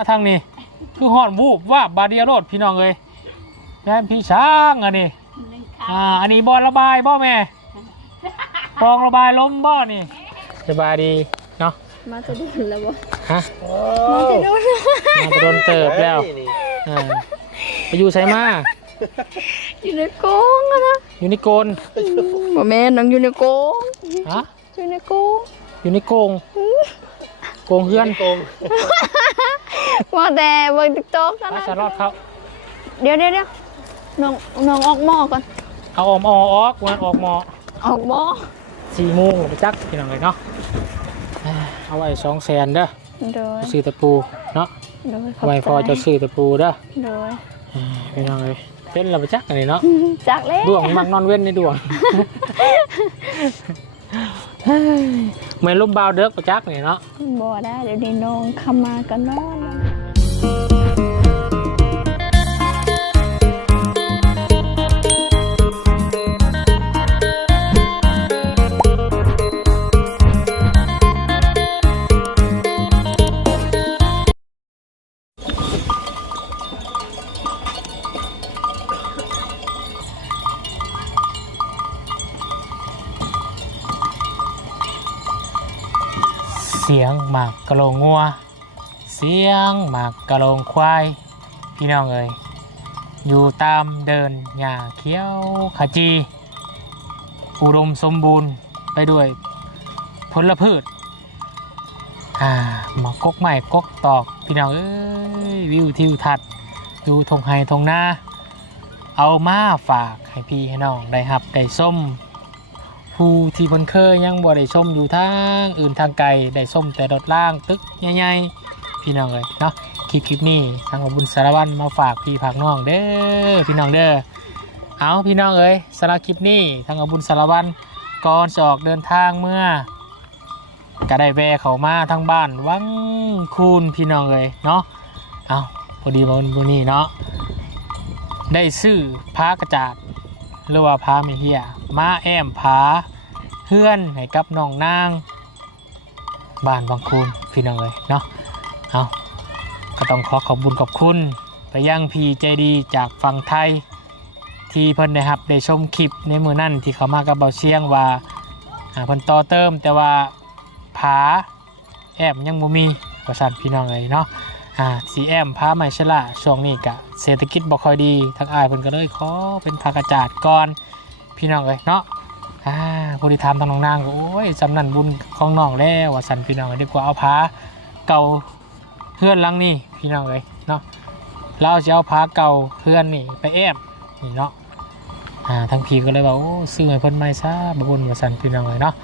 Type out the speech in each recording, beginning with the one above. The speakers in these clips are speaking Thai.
มาทางนี้ คือห่อนวูบว่าบบาเดียโรดพี่น้องเอ้ยแม่นพี่ช้างอันนี้หนึ่งอ่าอันนี้บอลระบายบ่แม่ปองระบายลมบ่นี่สบายดีเนาะมาจะโดนแล้วบ่ฮะมาจะโดนมาจะโดนเติบแล้วอ่าไปอยู่ไสมาอยู่ในกรงอะนะอยู่ในโกนบ่แม่นน้องอยู่ในกรงฮะอยู่ในกรงอยู่ในโกงโกงเฮือนโกง ว่าแต่เบิ่ง TikTok กันอานะสารอดเขาเดี๋ยวเดี๋ยวเดี๋ยวน้องน้องออกหม้อก่อน เอาออมอออกวันออกหมอออกหม้อสี่โมงไปจักพี่น้องเลยเนาะอ่าเอาไว้สองแสนเด้อโดยซื้อตะปูเนาะโดยขเอาไว้พอใจจะซื้อตะปูเด้อโดยอ่าพี่น้องเลยเป็นเราไปจักอันนี้เนาะจักแล้วดวงมักนอนเว้นในดวงเฮ้ยเหมือนลมบาวเด็กไปจักนี่เนาะบ่ได้เดี๋ยวนี้น้องเข้ามากันนอน เสียงหมากกะโหลงงัว เสียงหมากกะโหลงควาย พี่น้องเอ้ยอยู่ตามเดินหญ้าเขียวขจี อุดมสมบูรณ์ไปด้วยผลพืชอ่าหมากกกใหม่กกตอก พี่น้องเอ้ยวิวทิวทัศน์ดูทงไฮทงหน้า เอามาฝากให้พี่ให้น้องได้หับได้ส้ม ผู้ที่เพิ่นเคยยังบ่ได้ชมอยู่ทางอื่นทางไกลได้ส้มแต่ดอดล่างตึกใหญ่ๆพี่น้องเลยเนาะคลิปคลิปนี้ทางของบุญสารวัตรมาฝากพี่ฝากน้องเด้อพี่น้องเด้อเอาพี่น้องเอ้ยสำหรับคลิปนี้ทางของบุญสารวัตรก่อนจะออกเดินทางเมื่อก็ได้แวะเขามาทางบ้านวังคูนพี่น้องเลยเนาะเอาพอดีมาวันนี้เนาะได้ซื้อผ้ากระจาด หรือว่าพาไม่เฮียมาแอมผาเพื่อนให้กับน้องนางบ้านบางคูนพี่น้องเลยเนาะเอาก็ต้องขอขอบบุญขอบคุณ ไปยังพี่ใจดีจากฝั่งไทย ที่เพิ่นได้รับได้ชมคลิปในมือนั่นที่เขามากับเบาเชียงว่าเพิ่นต่อเติมแต่ว่าผาแอมยังบ่มีประสานพี่น้องเลยเนาะอ่าสีแอมพาไม่ชละช่วงนี้กะ เศรษฐกิจบ่ค่อยดีทางอายเพิ่นก็เลยขอเป็นผักกระจาดก่อนพี่น้องเลยเนาะอ่าบริธรรมทางน้องนางก็โอ้ยสำนันบุญของน้องแล้วว่าสันพี่น้องเอ้ยดีกว่าเอาพาเก่าเพื่อนลังนี่พี่น้องเลยเนาะเราจะเอาพาเก่าเพื่อนนี่ไปแอบนี่เนาะอ่าทางพี่ก็เลยว่าโอ้ซื้อให้เพิ่นไม่ซะบบุญว่าสันพี่น้องเลยเนาะ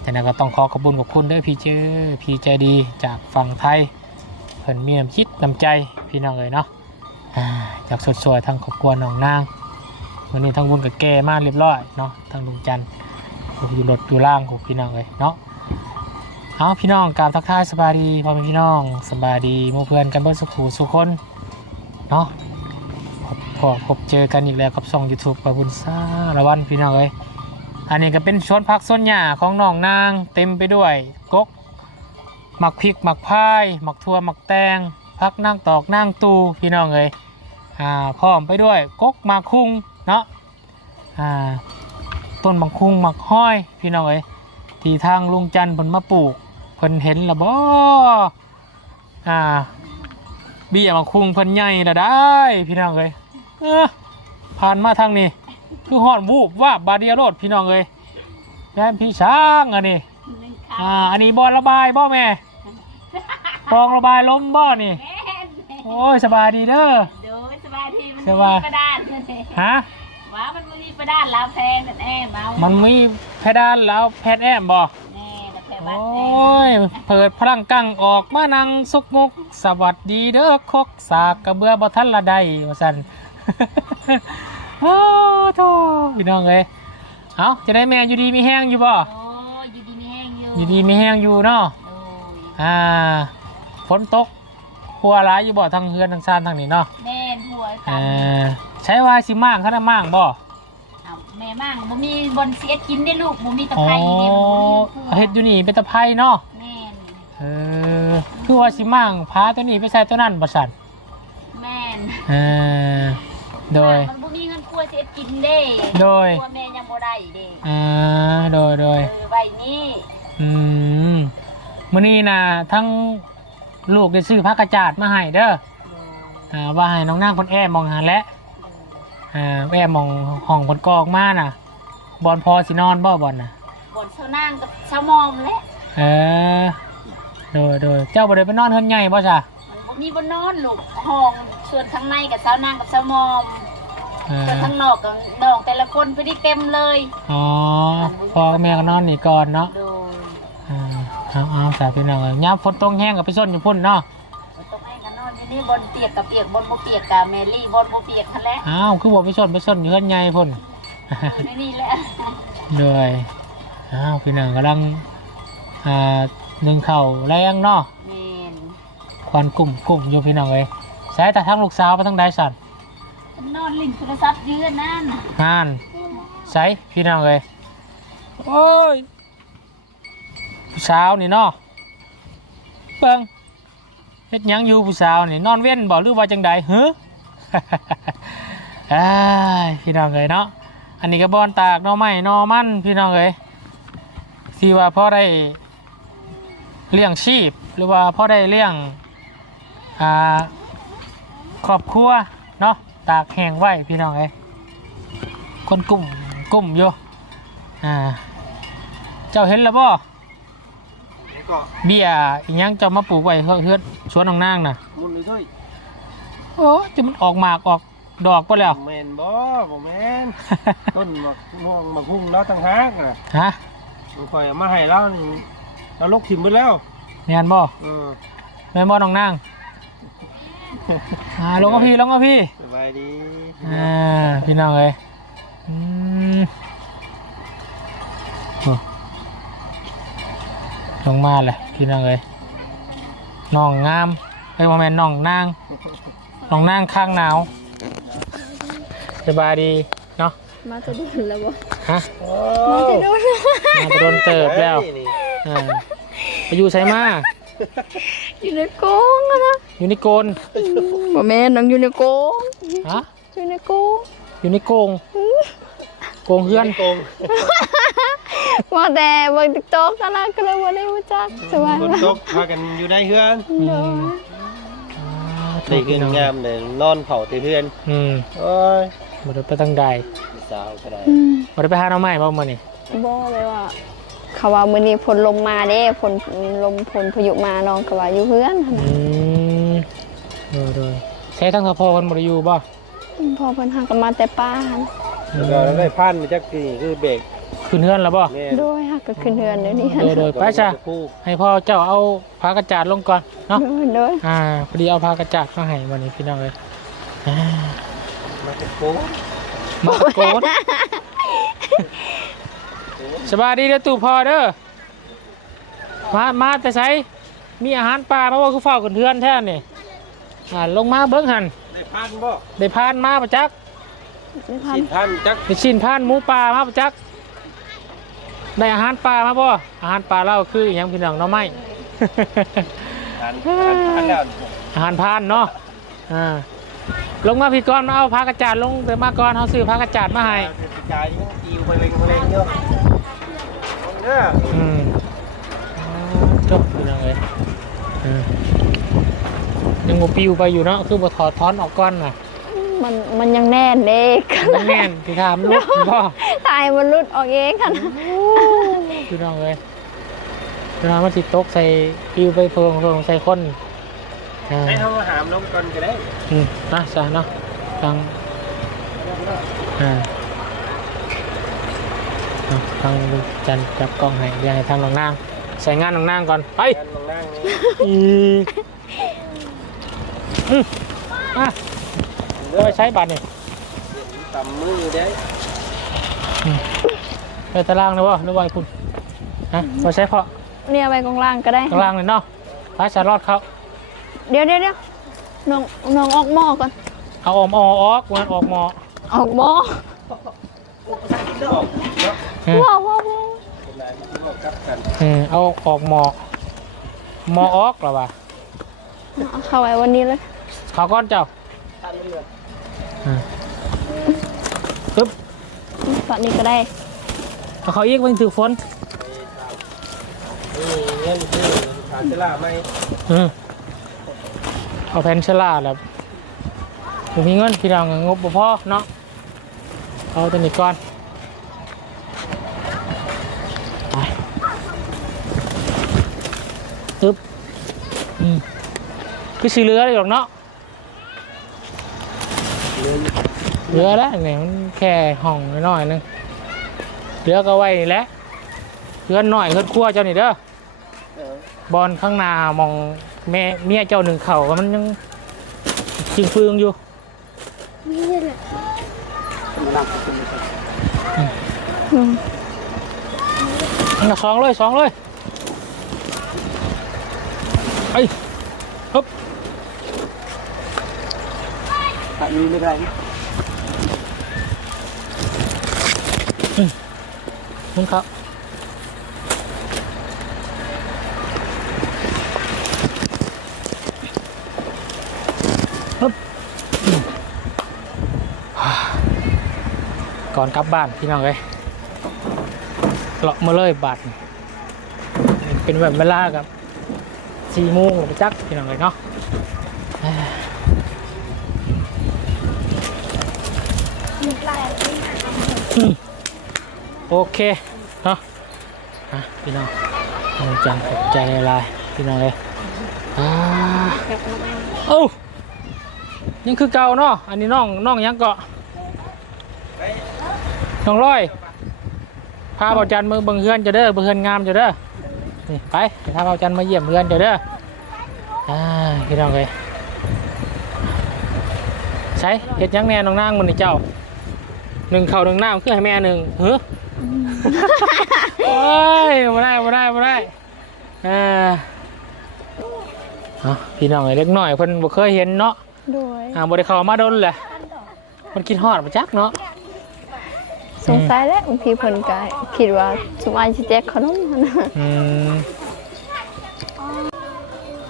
แต่นั้นก็ต้องขอขอบคุญขอบคุณด้วยพี่เจอพี่ใจดีจากฝั่งไทยเพิ่นมีน้ำจิตน้ำใจพี่น้องเลยเนาะ อ่าจากสดสวยทางครอบครัวน้องนางวันนี้ทางบุญกับแก่มากเรียบร้อยเนาะทางลุงจันทร์อยู่รถอยู่ล่างของพี่น้องเลยเนาะเอาพี่น้องกราบทักทายสบายดีพ่อแม่พี่น้องสบายดีมู่เพื่อนกันเบิดสุขูสุขคนเนาะพบพอพบเจอกันอีกแล้วกับช่อง YouTube ปะบุญซาละวันพี่น้องเลยอันนี้ก็เป็นชวนพักส้นหญ้าของน้องนางเต็มไปด้วยกกหมักพริกหมักพายหมักทั่วหมักแตงพักนั่งตอกนั่งตูพี่น้องเอ้ย อ่าพร้อมไปด้วยกกหมักคุ้งเนาะอ่าต้นหมักคุ้งหมักห้อยพี่น้องเอ้ยที่ทางลุงจันทร์เพิ่นมาปลูกเพิ่นเห็นและบ่อ่าเบี้ยหมักคุ้งเพิ่นใหญ่ละได้ พี่น้องเอ้ยเออผ่านมาทางนี้ คือหอนวูบว่าบบาเดียโรดพี่น้องเอ้ยแม่นพี่ช้างอันนี้หนึ่งอ่าอันนี้บอลระบายบ่แม่ฟองระบายลมบ่นี่แม่นโอ้ยสบายดีเด้อโดยสบาย ทีมันสบายมีประดานฮะว้ามันมีประดานลาวแพนนั่นแอมเอามันมีเพดานแล้วแพดแอมบ่แน่แต่แพโอบ้านแอ้มยเปิดพลังกังออกมานั่งสุกมุกสวัสดีเด้อคกสากกระเบือบ่ทันละใดว่าซั่นโอ้โธ่พี่น้องเอ้ยเอ้าจะได้แม่อยู่ดีมีแห้งอยู่บ่โอ้อยู่ดีมีแห้งอยู่อยู่ดีมีแห้งอยู่เนาะโอ้ยอ่าฝนตกหัวร้ายอยู่บ่ทางเฮือนทางซานทางนี้เนาะแม่นหัว เอ่ตำอใช้ว่าสิมากขนาดมากบ่เอาแม่มั่งบ่มีบนเสียกินได้ลูกบ่มีตะอ๋อไคร้เนี่ยมันบ่มีครัวเฮ็ดอยู่นี่เป็นตะไคร้เนาะแม่นเอออคือว่าสิมั่งพาตัวนี้ไปใส่ตัวนั้นบ่สั่นแม่นเออโดย มันบ่มีเงินครัวสิเอ็ดกินเด้โดย ครัวแม่ยังบ่ได้เด้อ่าโดยโดยเออไว้นี่อืมมื้อนี้นะทั้งลูกได้ซื้อผ้ากระจาดมาให้เด้อโดยอ่า ว่าให้น้องนางคนแอบมองหาและอ่าแอบมองห้องคนกอกมาน่ะบอลพอสินอนบ่บอลน่ะบนเช้านางกับเช้ามอมแหละเออโดยโดยเจ้าบ่ได้ไปนอนเฮือนใหญ่บ่จ้ะมันบ่มีบ่นอนลูกห้องส่วนข้างในกับเช้านางกับเช้ามอมเออส่วนข้างนอกกับน้องแต่ละคนพอดีเต็มเลยอ๋อพ่อกับแม่ก็นอนนี่ก่อนเนาะโดยอ่าเอาเอาสาพี่น้องเอ้ยยามฝนตกแห้งก็ไปส้นอยู่พุ่นเนาะ อนอยู่นี่บนเปียกกับเปียกบนบ่เปียกกับแมรี่บนบ่เปียกคั่นแหละอ้าวคือบ่ไปส้นไปส้นอยู่เฮือนใหญ่พุ่นอยู่ในนี่แหละโดยอ้าวพี่น้องกำลังอ่าหนึ่งเข่าวแรงเนาะแม่นควันกลุ่มกลุ่มอยู่พี่น้องเลยใช้แต่ทั้งลูกสาวไปทั้งได้สันนอนลิงโทรศัพท์อยืนนั่นงานใช้พี่น้องเลยโอ้ยผู้สาวนี่เนาะเบิ่งเฮ็ดหยังอยู่ผู้สาวนี่นอนเว้นบ่หรือว่าจังใดเฮ้อ อ้ายพี่น้องเลยเนาะอันนี้ก็บอนตากหนอไม้หนอมันพี่น้องเลยที่ว่าพ่อได้เลี้ยงชีพ หรือว่าพ่อได้เลี้ยงอ่าครอบครัวเนาะตากแห้งไว้พี่น้องเอ้ยคนกลุ่มกลุ่มอยู่อ่าเจ้าเห็นแล้วบ่ ก็เบี้ยอีหยังเจ้ามาปลูกไว้เฮือนเฮือนสวนของนางน่ะมุนเลยด้วยโอ้จะมันออกหมากออกดอกไปแล้วแมนบ่บ่แมน ต้นมะม่วงมะพุ่งแล้วตั้งหากน่ะฮะมันคอยเอามาให้เรานี่เราลกถิ่มไปแล้ว แม่นบ่เออแม่นบ่น้องนางอ่าลงกับพี่ลงกับพี่สบายดี อ่าพี่น้องเอ้ยอืมโอ้ ลงมาเลยพี่น้องเอ้ยน้องงามเอ้ยว่าแม่นน้องนางน้องนางข้างหนาวสบายดีเนาะมาจะโดนแล้วบ่ฮะโอ้มาจะโดนมาไปโดนเติบแล้วอ่าไปอยู่ไสมาอยู่ในกรงอะนะอยู่ในโกนบ่แม่นนังอยู่ในกรงฮะอยู่ในกรงอยู่ในโกงโกงเฮือนโกง ว่าแต่เบิ่ง TikTok กันละก็เลยบ่ได้รู้จักสบายฝนมากตกพากันอยู่ในเฮือนเด้อได้ขึ้นงามเลยนอนเผาที่เฮือนอืมโอ้ยบ่ได้ไปทางใดสาวก็ได้อืมบ่ได้ไปหาหน้องใหม่บ่มื้อนี้บ่เลยว่า เขาว่ามื้อนี้ฝนลมมาเด้ฝนลมฝนพายุมาน้องก็ว่าอยู่เฮือนหั่นอืน่ะมโดยโดยใช้ทั้งสะโพกมันบ่ได้อยู่บ่พอเพิ่นหาก็มาแต่ป้าหั่นแล้วก็ได้พันมาจากที่คือเบรก ขึ้นเฮือนแล้วบ่ แม่โดยหาก็ขึ้นเฮือนเดี๋ยวนี้หั่นโดยโดยไปจ้ะให้พ่อเจ้าเอาผ้ากระจาดลงก่อนเนาะ โดยโดยอ่าพอดีเอาผ้ากระจาดมาให้วันนี้พี่น้องเลยอ่ามาจากโค้งมาโกดสบายดีเด้อตู่พ่อเด้อ มา มาแต่ไสมีอาหารป่ามาว่าคือเฝ้ากันเทือนแท้นี่อ่าลงมาเบิ่งหันได้พันบ่ได้พานมาประจักได้พันสิพันจัก ได้ชิ้นพานหมูป่ามาประจัก ได้อาหารป่ามาบ่อาหารป่าเราคืออหยังพี่น้องเนาะไม่พันพันแล้วอาหารพานเนาะอ่าลงมาพี่ก้อนมาเอาพากระจาดลงเดี๋ยวมาก่อนเขาซื้อพากระจาดมาให้จ่ายยังติวไปเล็งไปเล็งเยอะเด้ออืมอ๋อจบพี่น้องเอ้ยอืมยังโมปิวไปอยู่เนาะคือบ่ถอดท้อนออกก้อนน่ะ มันมันยังแน่นเด็กมันแน่นที่ถามลูกพ่อตายมันรุดออกเองค่ะนะพี่น้องเอ้ยพี่น้องมาติดตกใส่ปิวไปเพิงเพิงใส่คนอ่าให้เขาหามลงก่อนก็ได้อืมนะจ้ะเนาะฟังอ่าเอาฟังดูจันจับกล้องให้เดี๋ยวให้ทางน้องนางใส่งานน้องนางก่อนไปการลงนั่งนี่อีอืมอะเดี๋ยวไปใช้บัตรนี่ต่ำมืออยู่ได้ไปตารางเลยวะหรือว่าไอ้คุณฮะไปใช้เพาะเนี่ยไปกองล่างก็ได้ตารางเลยเนาะพาชารอดเขาเดี๋ยวเดี๋ยวเดี๋ยวน้องน้องออกหม้อก่อน เอาออกมอออกวันออกมอออกหม้อเออว้าวว้าวว้าวเป็นไรมันก็กลับกันเออเอาออกมอหมอออกหรอวะเอาเข้าไว้วันนี้เลยเขาก้อนเจ้าท่านเรืออืม ปึ๊บตอนนี้ก็ได้เอาเขาอีกมันถือฝนนี่เงินที่ขาดเจล่าไหมอืมเอาแผ่นชลาแล้วบ่มีเงินพี่น้องก็งบบ่พอเนาะเอาตัวนี้ก่อนไปปึ๊บอืมคือสีเหลือเลยหรอกเนาะ เงิน เหลือแล้วเนี่ยมันแค่ห้องน้อยๆนึงเหลือก็ไว้นี่แหละเพื่อนหน่อยเพื่อนครั่วเจ้านี่เด้อเออบอลข้างหน้ามองแม่เมียเจ้าหนึ่งเข่าก็มันยังจิงฟืงอยู่มานั่งกินกันอืมอันดับสองเลยสองเลยไอ้ยฮึบอันนี้ไม่ได้ มึงครับฮึบอืมก่อนกลับบ้านพี่น้องเลยเลาะมาเลยบาทเป็นแบบเวลากับสี่โมงไปจักพี่น้องเลยเนาะเอ้ยอืม โอเคเนาะอะพี่น้องขอบจังขอบใจหลายพี่น้องเลยอ่าโอ้ายังคือเก่าเนาะอันนี้น้องน้องยังเกาะน้องร้อยพาเบาจันมือบิ่งเฮือนจะเด้อเบิ่งเฮือนงามจะเด้อนี่ไปพาเบาจันมาเยี่ยมเฮือนจะเด้ออ่าพี่น้องเลยใช้เห็ดยังแน่น้องนางมันนี่เจ้าหนึ่งเข่าหนึ่งหน้ำคือให้แม่หนึ่งเฮ้อ โอ้ยมาได้มาได้มาได้อ่าเอาพี่น้องเล็กน้อยเพิ่นบ่เคยเห็นเนาะโดยอ่าบ่ได้เข้ามาโดนแหละมันคิดฮอดมาจักเนาะสงสัยแล้วบางทีเพิ่นก็คิดว่าสมอายสิแจกขนมหั่นนะอืม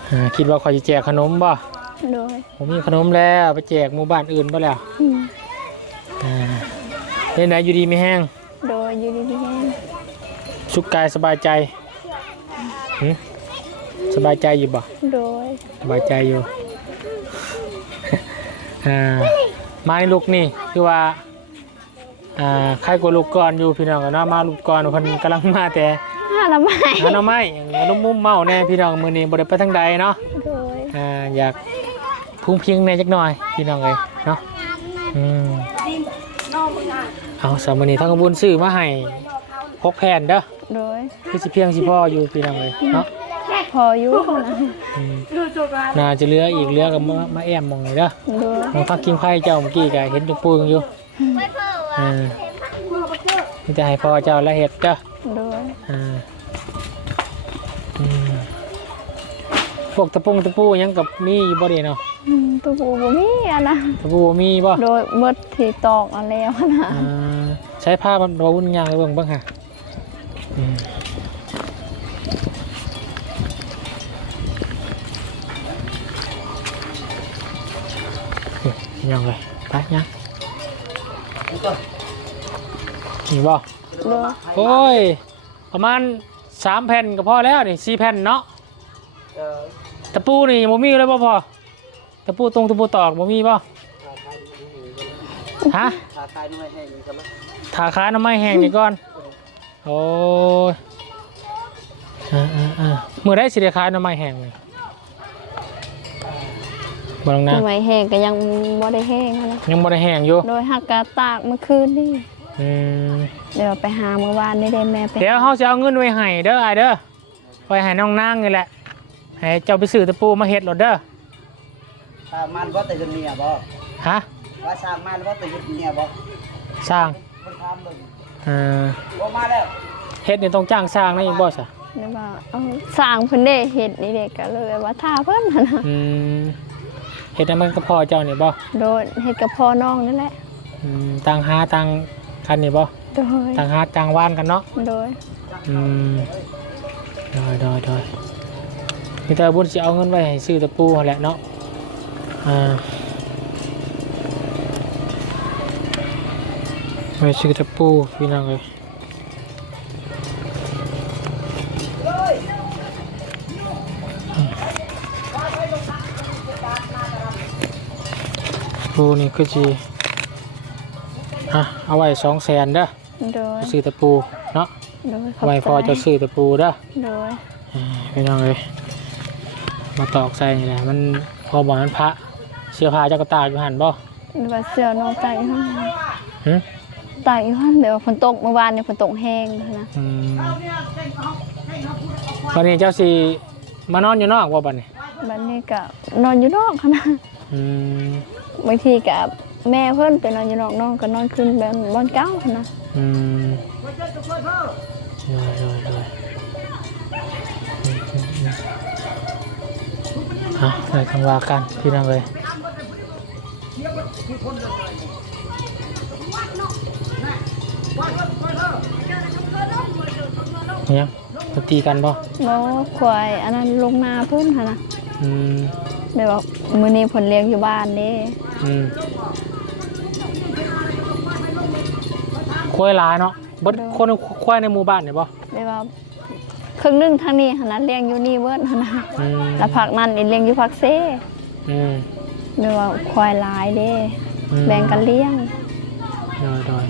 อ่าคิดว่าคอยจะแจกขนมบ่โดยผมมีขนมแล้วไปแจกหมู่บ้านอื่นบ่แล้วอืมอ่าเล่นไหนอยู่ดีไม่แห้ง โดยอยู่ดีๆแฮงสุขกายสบายใจหึสบายใจอยู่บ่โดยสบายใจอยู่ อ่ามาในลูกนี่คือว่าอ่าใครกว่าลูกก่อนอยู่พี่น้องกันเนาะมาลูกก่อนเพิ่นกำลังมาแต่ห้าละไม้หาหน่อไม้อย่างลุ่มมุมเมาแน่พี่น้องมื้อนี้บ่ได้ไปทางใดเนาะโดยอ่าอยากพุ่งเพียงในจักหน่อยพี่น้องเลยเนาะอืม เอาสามวันนี้ทั้งกระบุญซื้อมาให้พกแผ่นเด้อโดยคือสิเพียงสิพ่ออยู่พี่น้องเลยเนาะพออยู่นะอืมน่าจะเหลืออีกเหลือกับมามาแอมหมองนี่เด้อโดยมองทักกินไข่เจ้าเมื่อกี้ก็เห็นจุกปูงอยู่อ่านี่จะให้พ่อเจ้าและเห็ดเด้อโดยอ่า พวกตะปุงตะปูหยังกับมีอยู่บ่เด้เนาะอืมตัวปูบ่มีอะนะตะปูมีบ่โดยเมื่อที่ตอกเอันแล้วนะอ่าใช้ผ้ามันบวุ่นยางไปเบิ่งเบ้างค่ะอืมนี่ยังเลยไปยังนี่บ่ โดยโอ้ย ประมาณสามแผ่นก็พอแล้วนี่สี่แผ่นเนาะ เออ ตะปูนี่บ่มีเลยบ่พอตะปูตรงตะปูตอกบ่มีบ่ฮะทาคายน้อยแห้งกันแล้วถาค้าน้ำไม้แห้งนี่ก่อนโอ้ยอ่าอ่าอ่ามือได้สิได้ค้าน้ำไม้แห้งเลยบ่ลงนะทำไมแห้งก็ยังบ่ได้แห้งอะนะยังบ่ได้แห้งอยู่โดยหักกะตากเมื่อคืนนี่อืมเดี๋ยวไปหาเมื่อวานนี่ได้แม่ไปเดี๋ยวเฮาจะเอาเงินไว้ให้เด้ออ้ายเด้อไว้ให้น้องนางนี่แหละ ให้เจ้าไปซื้อตะปูมาเฮ็ดโลดเด้อสร้างมันว่าแต่จะเมียบ่ฮะว่าสร้างมันว่าแต่จะเมียบ่สร้างคนทำเลยเออบ่มาแล้วเฮ็ดนี่ต้องจ้างสร้างนะอีกบ่ซะเดี๋ยวว่าเอาสร้างเพิ่นได้เฮ็ดนี่เด็กก็เลยว่าท่าเพิ่นน่ะนะอืมเฮ็ดให้มันก็พอเจ้านี่บ่โดยเฮ็ดกับพ่อน้องนั่นแหละอืมต่างหาต่างกันนี่บ่โดยต่างหาต่างว่านกันเนาะโดยอืมดอยดอยดอย มีแต่บุญสิเอาเงินไว้ให้ซื้อตะปูนั่นแหละเนาะอ่าไว้ซื้อตะปูพี่น้องเลยปูนี่คือจีอะเอาไว้สองแสนเด้อโดยซื้อตะปูเนาะโดยขเอาไว้พอใจ จะซื้อตะปูเด้อโดย อ่าพี่น้องเลย มาตอกใส่นี่แหละมันพอบอกมันพระเสื้อผ้าเจ้ากระตากอยู่หันบ่หรือว่าเสื้อน้องตากอยู่ห้องหึตากอยู่ห้องเดี๋ยวฝนตกเมื่อวานเนี่ยฝนตกแห้งนะอืมวันนี้เจ้าสีมานอนอยู่นอกว่าบัดนี้บัดนี้ก็นอนอยู่นอกค่ะนะอืมบางทีกับแม่เพิ่นไปนอนอยู่นอกน้องก็นอนขึ้นแบบบอนเก้าค่ะนะอืมเลยเลยเลย อะได้จังหวะกันพี่น้องเลยเนี่ยมาตีกันป่ะบ่ควายอันนั้นลงนาเพิ่นค่ะนะอืมแบบว่ามื้อนี้ผลเลี้ยงอยู่บ้านเด้อืมควายหลายเนาะเบดคนควายในหมู่บ้านเนี่ยป่ะแบบว่าค รึ่งหนึงทางนี้ค่ะนะเลี้ยงอยู่นี่เบิดค่ะนะอืมแล้วผักนั้นอีกเลี้ยงอยู่ผักเซ่อืมแบบว่าควายหลายเด้อืมแบ่งกันเลี้ยงโดยโดย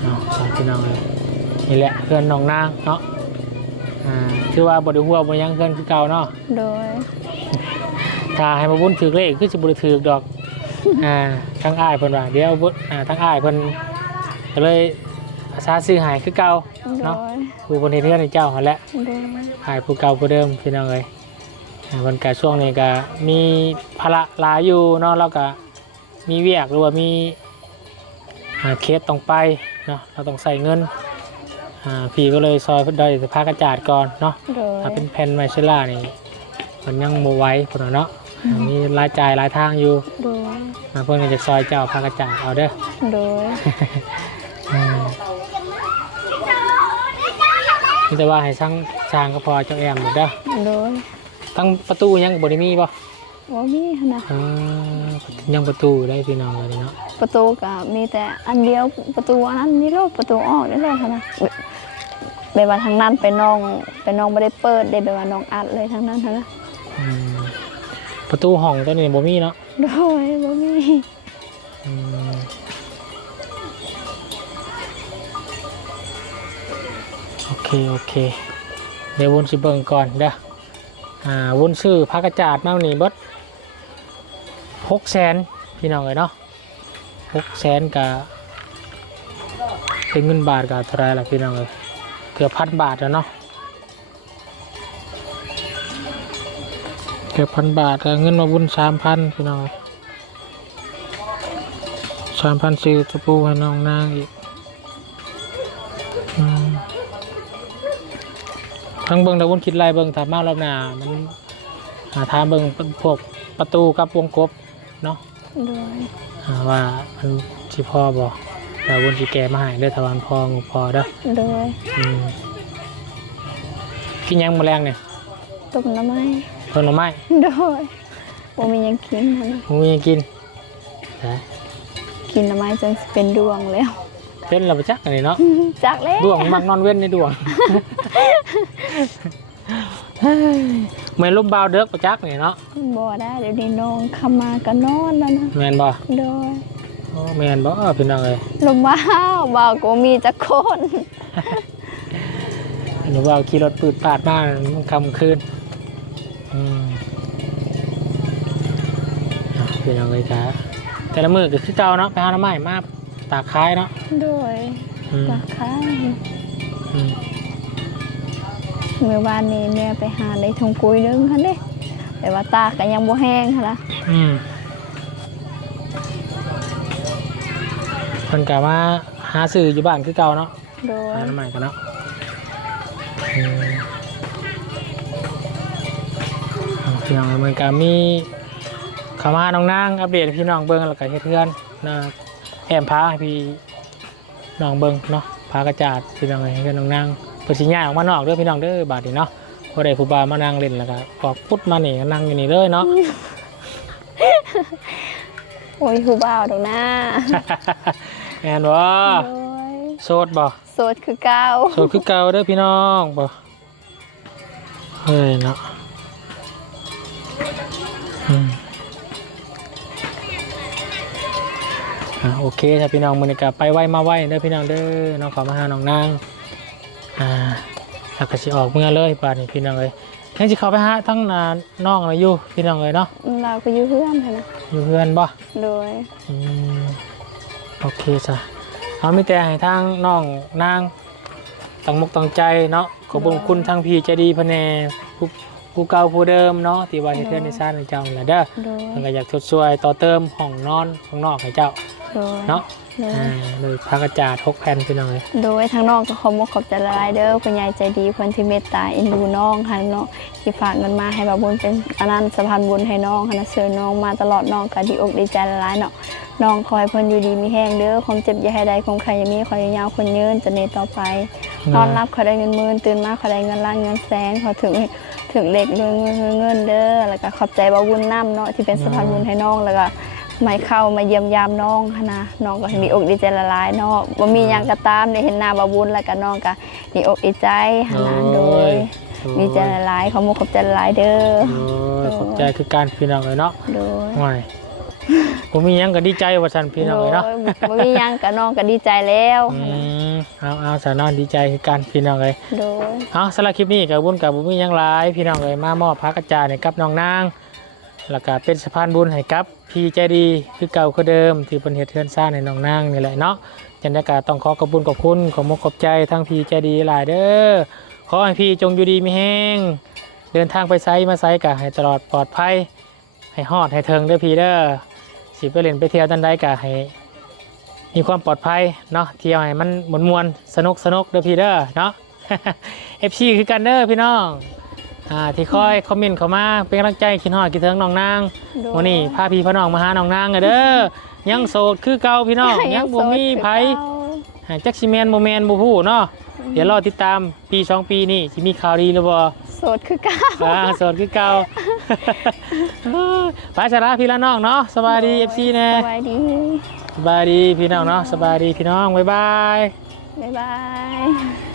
เอาสองพี่น้องเลยนี่แหละเพื่อนน้องนางเนาะอ่าคือว่าบไดหัวบยังเพื่อนคือเก่าเนาะ โดย ถ้าให้มาบุญถือเลขคือจะบริถือดอก อ่าทั้งอ้ายเพิ่นว่าเดี๋ยวบุญอ่าทั้งอ้ายเพิ่นก็เลย อาสาซื้อใหายคือเก่าโดเนาะยผู้คนเฮ็ดเพื่อนในเจ้าหั่นแหละโดยหายผู้เก่าผู้เดิมพี่น้องเลยอ่าวันกาช่วงนี้ก็มีภาระหลายอยู่เนาะแล้วก็มีเวียกหรือว่ามีอ่าเคสต้องไปเนาะเราต้องใส่เงินอ่าพี่ก็เลยซอยดอยสภากระจาดก่อนเนาะ โดยถ้าเป็นแผ่นไมเชล่านี่มันยังโมไหว้คนละเนาะอ่ามีรายจ่ายหลายทางอยู่โดยอ่าเพื่อนก็จะซอยเจ้าพากระจาดเอาเด้อโดย มีแต่ว่าให้ช่างช่างก็พอเจ้าแอมหมดเด้อโดยตั้งประตูยังบริมีป่ะว่ามีค่ะนะอ่ายังประตูได้พี่น้องเลยเนาะประตูก็มีแต่อันเดียวประตูอันนั้นนี่โลกประตูออกได้เลยค่ะนะแบบว่าทางนั้นไปน้องไปน้องไม่ได้เปิดได้แบบว่าน้องอัดเลยทางนั้นค่ะนะอืมประตูห้องตัวนี้บ่มีเนาะโดยบ่มีอืม เคโอเค เดี๋ยววนสิเบิ่งก่อนเด้ออ่าวนซื้อพากระจาดมานี่บดหกแสนพี่น้องเลยเนาะหกแสนกับเป็นเงินบาทกับเท่าไรล่ะพี่น้องเลยเกือบพันบาทแล้วเนาะเกือบพันบาทแต่เงินมาบุญสามพันพี่น้องสามพันซื้อตะปูให้น้องนางอีก ทั้งเบิ้งแต่วุ้นคิดไรเบิ้งถามมารอบหน้ามันหาทางเบิ้งพวกประตูกับวงกบเนาะโดยอ่าว่ามันสิพ่อบอกแต่วุ้นสิแกมาให้เด้อถวันพองพอเด้อโดยอืมกินหยังแมลงเนี่ยต้มน้ำไม้เพิ่นหน่อไม้ โดยบ่มีหยังกินค่ะนะมึงยังกินนะกินน้ำไม้จนสิเป็นดวงแล้ว เป็นเราไปจักอันนี้เนาะจากแล้วดวงมักนอนเว้นในดวงเหมือนลูกบาวเด็กประจักนี่เนาะบ่ได้เดี๋ยวนี้น้องเข้ามาก็นอนแล้วนะแมนบ่โดยโอ้แมนบ่พี่น้องเอ้ยลมว้าวบ่าวก็มีจักคนหนูว่าขี่รถปืดปาดมามันคำคืนอืมอะพี่น้องเอ้ยครับแต่ละมือก็คือเก่าเนาะไปหาหน้ำไม้มา ตากคายเนาะโดยอืมราคาอืมเมื่อวานนี้แม่ไปหาในทงกุยนึงค่ะเด้แต่ว่าตาก็ยังบ่แห้งค่ะล่ะอืมเพิ่นกะมาหาซื้ออยู่บ้านคือเก่าเนาะโดยหาหน้ำใหม่กันเนาะอืมเอาพี่น้องเหมือนกับมีขามาน้องนางอัปเดตให้พี่น้องเบิ้งแล้วก็เฮ็ดเทือนนะ แอมพาให้พี่น้องเบิ้งเนาะพากระจาดพี่น้องให้เพื่อนน้องนางตพิ่นสิย้ายออกมานอกเด้อพี่น้องเด้อบาดนี้เนาะพอได้ผู้บ่าวมานั่งเล่นแล้วก็ออกพุดมานี่ก็นั่งอยู่นี่เลยเนาะโอ้ยผู้บ่าวดอกนะแม่นบ่โอ้ยโสดบ่โสดคือเก่าโสดคือเก่าเด้อพี่น้องบ่เฮ้ยเนาะ อะโอเคถ้าพี่น้องมื้อนี้ก็ไปไวมาไวเด้อพี่น้องเด้อน้องขอมาหาน้องนางอ่าแล้วก็สิออกเมื่อเลยบาดนี้พี่น้องเอ้ยยังสิเข้าไปหาทั้งนาน้องน่ะอยู่พี่น้องเอ้ยเนาะเราก็อยู่เพื่อนหั้นนะอยู่เพื่อนบ่โดยอืมโอเคจ้ะเอามีแต่ให้ทางน้องนางตั้งมุกตั้งใจเนาะขอบคุญคุณทางพี่ใจดีพะแนผู้ผู้เก่าผู้เดิมเนาะที่ว่าเฮ็ดเพื่อนในชาติในเจ้านี่แหละเด้อโดย มันก็อยากทดช่วยต่อเติมห้องนอนข้างนอกให้เจ้า โดย เนาะโดย อ่าโดยพักกระจาดกแผ่นพี่น้องเลยโดยทางน้องก็ขอมกขอบใจหลายๆเด้อคุณยายใจดีคนที่เมตตาเอ็นดูน้องค่ะเนาะที่ฝากเงินมาให้บาบุญเป็นอนันต์สะพานบุญให้น้องค่ะนะเชิญน้องมาตลอดน้องก็ดีอกดีใจหลายๆเนาะน้องคอยเพิ่นอยู่ดีมีแห้งเด้อความเจ็บอย่าให้ใดความใครอย่ามีคอยยาวคนยืนจะเนต่อไป นอนรับเขาได้เงินหมื่นตื่นมาเขาได้เงินล้านเงินแสนเขาถึงถึงเล็กเงินเงินเงินเด้อแล้วก็ขอบใจบาบุญน้ำเนาะที่เป็นสะพานบุญให้น้องแล้วก็ ไม่เข้ามาเยี่ยมยามน้องหั้นนะน้องก็ดีอกดีใจละลายเนาะว่ามีหยังก็ตามได้เห็นหน้าบาบุญแล้วก็น้องก็ดีอกดีใจหันนะโดย ดีใจละลายขอมุกขอบใจละลายเด้อโอ้ยขอบใจคือการพี่น้องเลยเนาะโดยห่วยผมมีหยังก็ดีใจว่าสันพี่น้องเลยเนาะโดยบ่มีหยังก็น้องก็ดีใจแล้วอืมเอาเอาสาวนอนดีใจคือการพี่น้องเลยโดยเอาสำหรับคลิปนี้กับบุญกับบุญมีหยังหลายพี่น้องเลยมามอบพระกระจาดให้กับน้องนางแล้วก็เป็นสะพานบุญให้กับ พี่ใจดีคือเก่าคือเดิม ที่เป็นเหตุเทือนซ่าในน้องนางนี่แหละเนาะจันทกาต้องขอขอบคุญขอบคุณขอมกขอบใจทั้งพี่ใจดีหลายเด้อขอให้พี่จงอยู่ดีมีแห้งเดินทางไปไซมาไซกะให้ตลอดปลอดภัย ให้ฮอดให้เทิงเด้อพี่เด้อสิไปเล่นไปเที่ยวตันใดกะให้มีความปลอดภัยเนาะเที่ยวให้มันมวนมวนสนุกสนุกเด้อพี่เด้อเนาะเอฟซีคือกันเด้อพี่น้อง อ่าที่คอยคอมเมนต์เข้ามาเป็นกำลังใจคิดฮอดคิดถึงน้องนางโดย วันนี้พาพี่พี่น้องมาหาน้องนางกันเด้อยังโสดคือเก่าพี่น้องยังบ่มีไผหาจักสิแมนบ่แมนบ่ฮู้เนาะเดี๋ยวรอติดตามปีสองปีนี่สิมีข่าวดีหรือบ่ โสดคือเก่าอ่าโสดคือเก่าไปสาระพี่ละน้องเนาะสบายดี FC แน่สบายดีสบายดีพี่น้องเนาะสบายดีพี่น้องบ๊ายบาย บ๊ายบาย